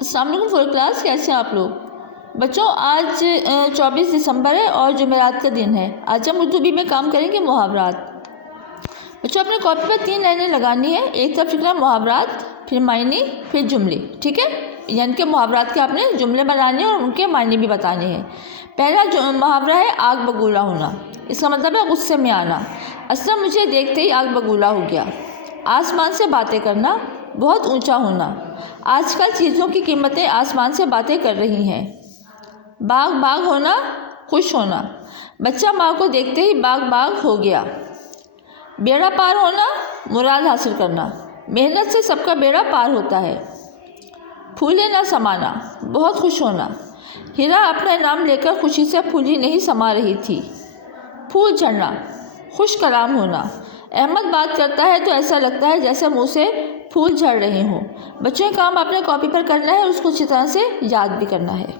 السلام علیکم four class, کیسے ہیں آپ لوگ بچوں؟ آج 24 دسمبر ہے اور جمعرات کا دن ہے۔ آج ہم اردو میں کام کریں گے محاورات۔ بچوں اپنے کاپی پر 3 لائنیں لگانی ہیں، ایک طرف لکھنا محاورات، پھر معنی، پھر جملے، ٹھیک ہے؟ یعنی کہ محاورات کے آپ نے جملے بنانے ہیں اور ان کے معنی بھی بتانے ہیں۔ پہلا محاورہ ہے آگ بگولا ہونا۔ اس کا مطلب ہے غصے میں آنا۔ اسلم مجھے دیکھتے ہی آگ بگولا ہو گیا۔ آسمان سے باتیں کرنا، بہت اونچا ہونا۔ آج کل چیزوں کی قیمتیں آسمان سے باتیں کر رہی ہیں۔ باغ باغ ہونا، خوش ہونا۔ بچہ ماں کو دیکھتے ہی باغ باغ ہو گیا۔ بیڑا پار ہونا، مراد حاصل کرنا۔ محنت سے سب کا بیڑا پار ہوتا ہے۔ پھولے نہ سمانا، بہت خوش ہونا۔ ہیرا اپنا نام لے کر خوشی سے پھولی نہیں سما رہی تھی۔ پھول جھڑنا، خوش کلام ہونا۔ احمد بات کرتا ہے تو ایسا لگتا ہے جیسے منہ سے پھول جھڑ رہے ہوں۔ بچوں کا کام اپنے کاپی پر کرنا ہے اور اس کو اچھی طرح سے یاد بھی کرنا ہے۔